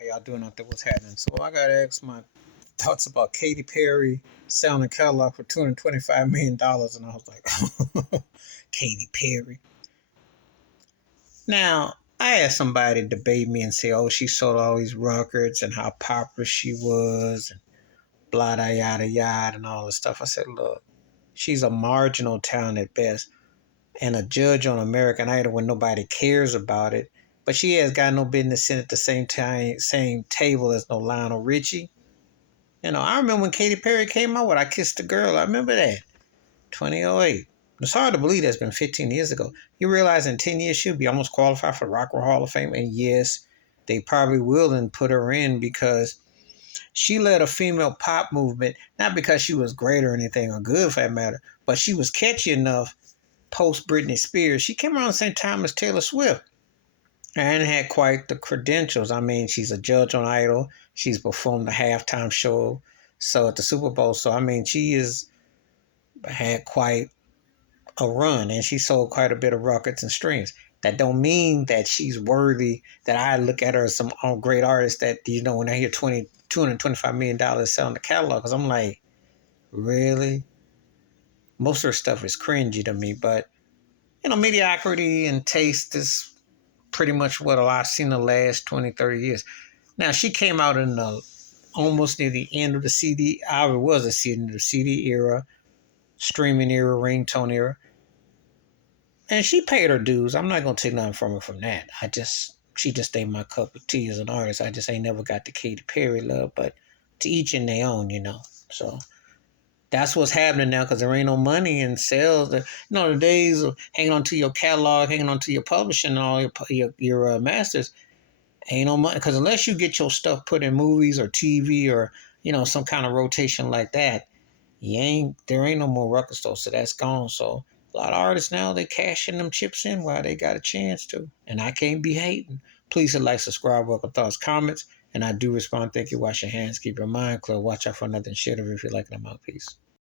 How y'all doing out there? What's happening? So I got to ask my thoughts about Katy Perry selling a catalog for $225 million, and I was like, Katy Perry. Now I had somebody debate me and say, "Oh, she sold all these records and how popular she was, and blah da yada yada and all this stuff." I said, "Look, she's a marginal talent at best, and a judge on American Idol when nobody cares about it. But she has got no business sitting at the same table as no Lionel Richie." I remember when Katy Perry came out with "I Kissed a Girl." I remember that. 2008. It's hard to believe that's been 15 years ago. You realize in 10 years she'll be almost qualified for the Rock and Roll Hall of Fame. And yes, they probably will and put her in because she led a female pop movement, not because she was great or anything or good for that matter, but she was catchy enough post Britney Spears. She came around the same time as Taylor Swift and had quite the credentials. I mean, she's a judge on Idol. She's performed the halftime show, so at the Super Bowl. So I mean, she has had quite a run, and she sold quite a bit of records and streams. That don't mean that she's worthy. That I look at her as some great artist. That when I hear $225 million selling the catalog, because I'm like, really? Most of her stuff is cringy to me, but mediocrity and taste is pretty much what I've seen the last 20, 30 years. Now, she came out in the almost near the end of the CD. I was a CD, the CD era, streaming era, ringtone era. And she paid her dues. I'm not going to take nothing from her from that. She just ain't my cup of tea as an artist. I just ain't never got the Katy Perry love, but to each in their own. So that's what's happening now because there ain't no money in sales. The days of hanging on to your catalog, hanging on to your publishing and all your masters, ain't no money. Because unless you get your stuff put in movies or TV or, some kind of rotation like that, there ain't no more record stores. So that's gone. So a lot of artists now, they cashing them chips in while they got a chance to. And I can't be hating. Please hit like, subscribe, welcome thoughts, comments. And I do respond. Thank you. Wash your hands. Keep your mind clear. Watch out for nothing shit if you feel like I'm out. Peace.